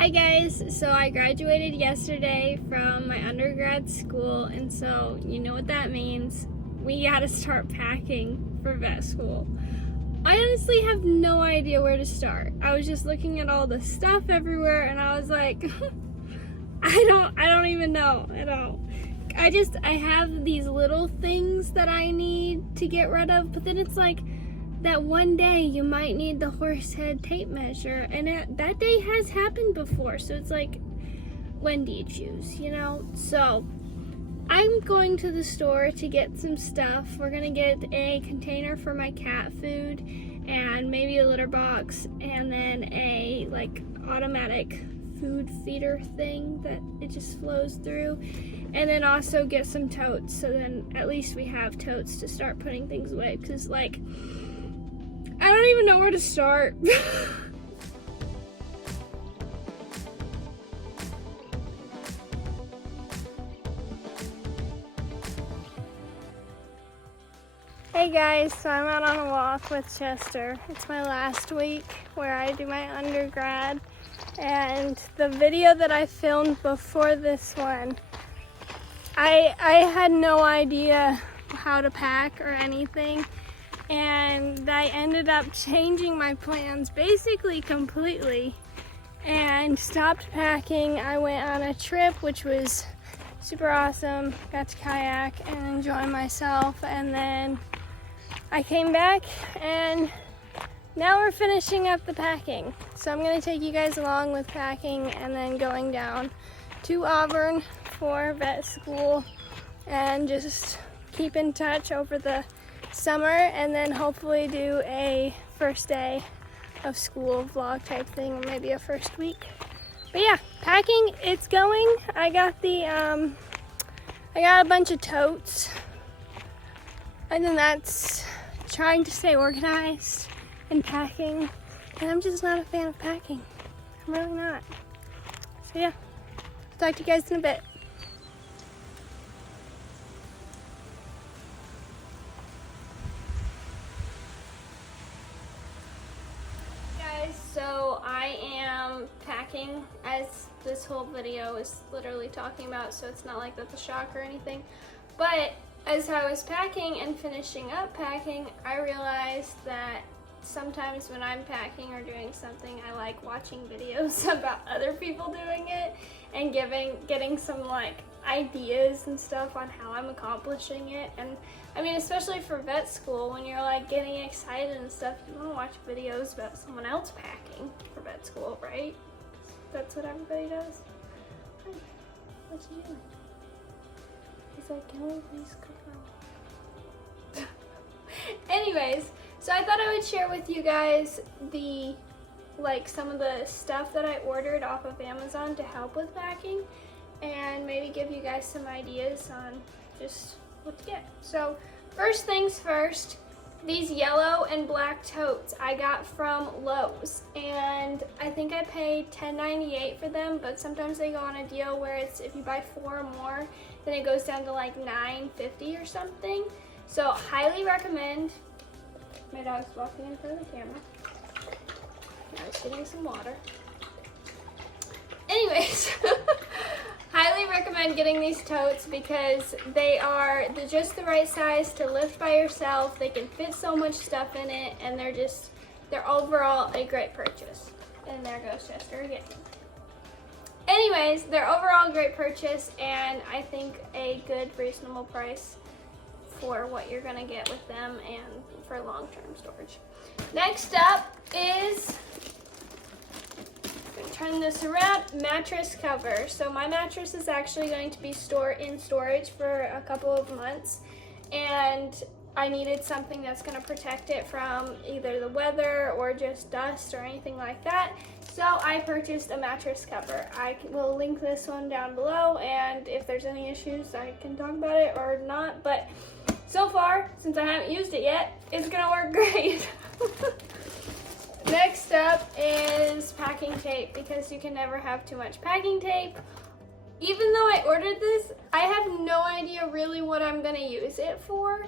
Hi guys, so I graduated yesterday from my undergrad school, and so you know what that means. We gotta start packing for vet school. I honestly have no idea where to start. I was just looking at all the stuff everywhere and I was like, I don't even know at all. I have these little things that I need to get rid of, but then it's like, that one day you might need the horse head tape measure, and that day has happened before, so it's like, when do you choose, you know? So I'm going to the store to get some stuff. We're gonna get a container for my cat food and maybe a litter box, and then a like automatic food feeder thing that it just flows through, and then also get some totes, so then at least we have totes to start putting things away, because like, I don't even know where to start. Hey guys, so I'm out on a walk with Chester. It's my last week where I do my undergrad, and the video that I filmed before this one, I had no idea how to pack or anything. And I ended up changing my plans basically completely and stopped packing. I went on a trip, which was super awesome. Got to kayak and enjoy myself, and then I came back and now we're finishing up the packing. So I'm gonna take you guys along with packing and then going down to Auburn for vet school and just keep in touch over the summer, and then hopefully do a first day of school vlog type thing, or maybe a first week. But yeah, packing, it's going. I got a bunch of totes, and then that's trying to stay organized and packing, and I'm just not a fan of packing. I'm really not. So yeah, talk to you guys in a bit. So I am packing, as this whole video is literally talking about, so it's not like that's a shock or anything. But as I was packing and finishing up packing, I realized that sometimes when I'm packing or doing something, I like watching videos about other people doing it and getting some like ideas and stuff on how I'm accomplishing it. And I mean, especially for vet school, when you're like getting excited and stuff, you want to watch videos about someone else packing for vet school, right? That's what everybody does. Hey, what you doing? He's like, can we please cook? Anyways, so I thought I would share with you guys some of the stuff that I ordered off of Amazon to help with packing, and maybe give you guys some ideas on just what to get. So first things first, these yellow and black totes I got from Lowe's, and I think I paid $10.98 for them, but sometimes they go on a deal where it's, if you buy 4 or more, then it goes down to like $9.50 or something. So highly recommend. My dog's walking in front of the camera. Now he's getting some water. Anyways, highly recommend getting these totes because they are just the right size to lift by yourself. They can fit so much stuff in it, and they're overall a great purchase. And there goes Chester again. Anyways, they're overall a great purchase, and I think a good reasonable price for what you're gonna get with them and for long-term storage. Next up is, turn this around, mattress cover. So my mattress is actually going to be in storage for a couple of months, and I needed something that's going to protect it from either the weather or just dust or anything like that. So I purchased a mattress cover. I will link this one down below, and if there's any issues I can talk about it or not, but so far, since I haven't used it yet, it's gonna work great. Next up is packing tape, because you can never have too much packing tape. Even though I ordered this, I have no idea really what I'm gonna use it for,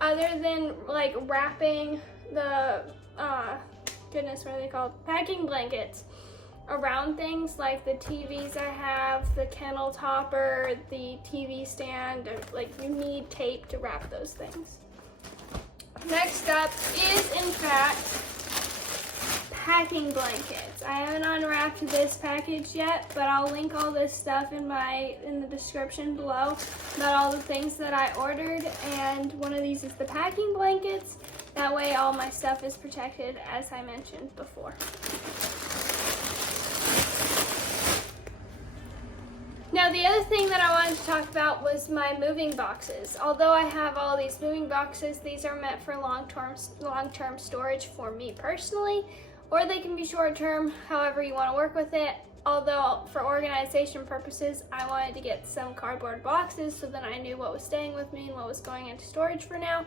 other than like wrapping the, goodness, what are they called? Packing blankets around things like the TVs I have, the kennel topper, the TV stand, like you need tape to wrap those things. Next up is, in fact, packing blankets. I haven't unwrapped this package yet, but I'll link all this stuff in the description below about all the things that I ordered, and one of these is the packing blankets. That way all my stuff is protected, as I mentioned before. Now, the other thing that I wanted to talk about was my moving boxes. Although I have all these moving boxes, these are meant for long-term storage for me personally, or they can be short-term, however you want to work with it. Although for organization purposes, I wanted to get some cardboard boxes so that I knew what was staying with me and what was going into storage for now.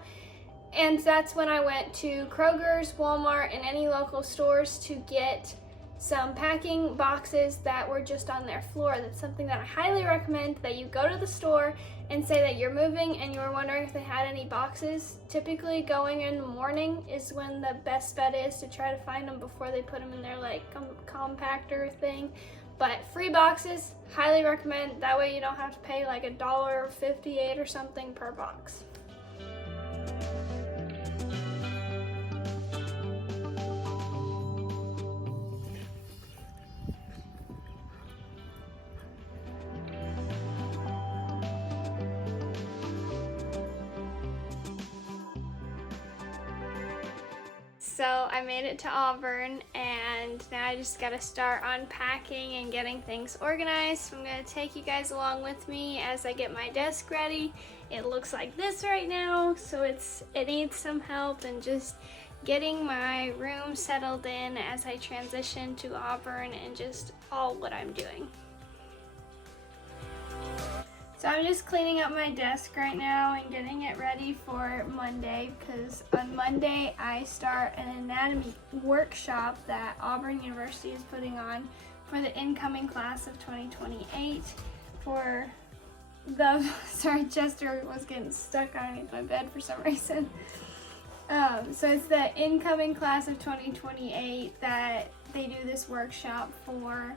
And that's when I went to Kroger's, Walmart, and any local stores to get some packing boxes that were just on their floor. That's something that I highly recommend, that you go to the store and say that you're moving and you're wondering if they had any boxes. Typically going in the morning is when the best bet is to try to find them before they put them in their like compactor thing. But free boxes, highly recommend. That way you don't have to pay like $1.58 or something per box. So I made it to Auburn, and now I just gotta start unpacking and getting things organized. So I'm gonna take you guys along with me as I get my desk ready. It looks like this right now, so it needs some help and just getting my room settled in as I transition to Auburn and just all what I'm doing. So I'm just cleaning up my desk right now and getting it ready for Monday, because on Monday I start an anatomy workshop that Auburn University is putting on for the incoming class of 2028 for the, sorry, Chester was getting stuck underneath my bed for some reason. So it's the incoming class of 2028 that they do this workshop for,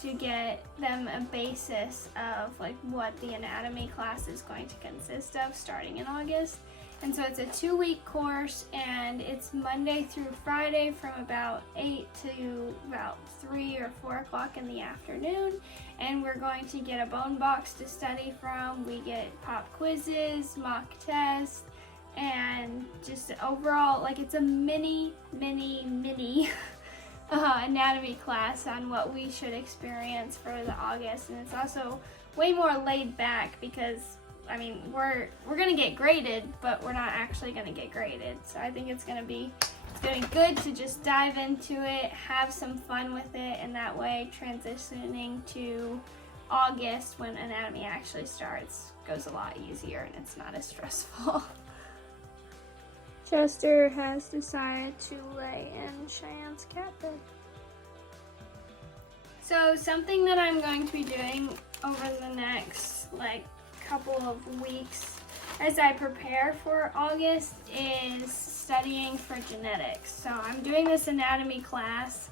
to get them a basis of like what the anatomy class is going to consist of starting in August. And so it's a 2-week course, and it's Monday through Friday from about 8 to about 3 or 4 o'clock in the afternoon. And we're going to get a bone box to study from. We get pop quizzes, mock tests, and just overall, like, it's a mini anatomy class on what we should experience for the August. And it's also way more laid back because, I mean, we're gonna get graded, but we're not actually gonna get graded. So I think it's gonna be good to just dive into it, have some fun with it, and that way transitioning to August when anatomy actually starts goes a lot easier and it's not as stressful. Chester has decided to lay in Cheyenne's cat bed. So something that I'm going to be doing over the next couple of weeks as I prepare for August is studying for genetics. So I'm doing this anatomy class,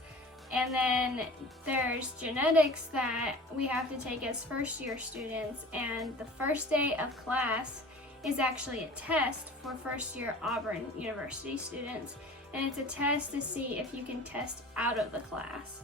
and then there's genetics that we have to take as first year students, and the first day of class is actually a test for first year Auburn University students, and it's a test to see if you can test out of the class.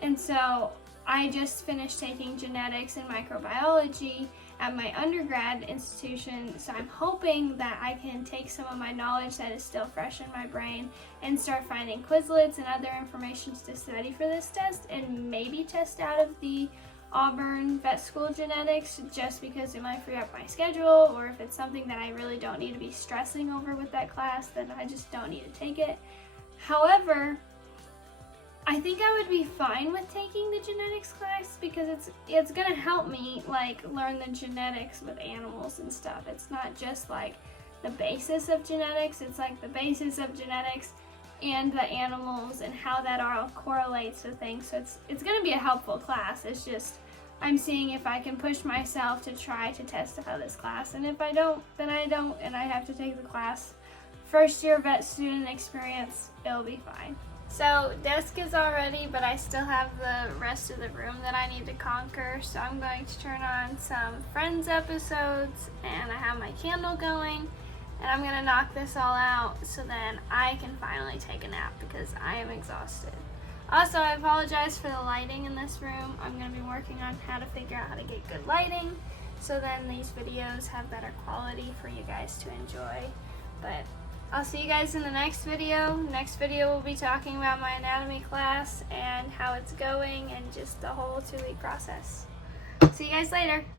And so I just finished taking genetics and microbiology at my undergrad institution, so I'm hoping that I can take some of my knowledge that is still fresh in my brain and start finding Quizlets and other information to study for this test, and maybe test out of the Auburn Vet School genetics, just because it might free up my schedule, or if it's something that I really don't need to be stressing over with that class, then I just don't need to take it. However, I think I would be fine with taking the genetics class because it's gonna help me learn the genetics with animals and stuff. It's not just the basis of genetics, it's the basis of genetics and the animals and how that all correlates with things. So it's gonna be a helpful class. It's just I'm seeing if I can push myself to try to test out this class, and if I don't, then I don't, and I have to take the class. First year vet student experience, it'll be fine. So desk is all ready, but I still have the rest of the room that I need to conquer. So I'm going to turn on some Friends episodes, and I have my candle going, and I'm gonna knock this all out so then I can finally take a nap because I am exhausted. Also, I apologize for the lighting in this room. I'm gonna be working on how to figure out how to get good lighting so then these videos have better quality for you guys to enjoy. But I'll see you guys in the next video. Next video we'll be talking about my anatomy class and how it's going and just the whole 2-week process. See you guys later.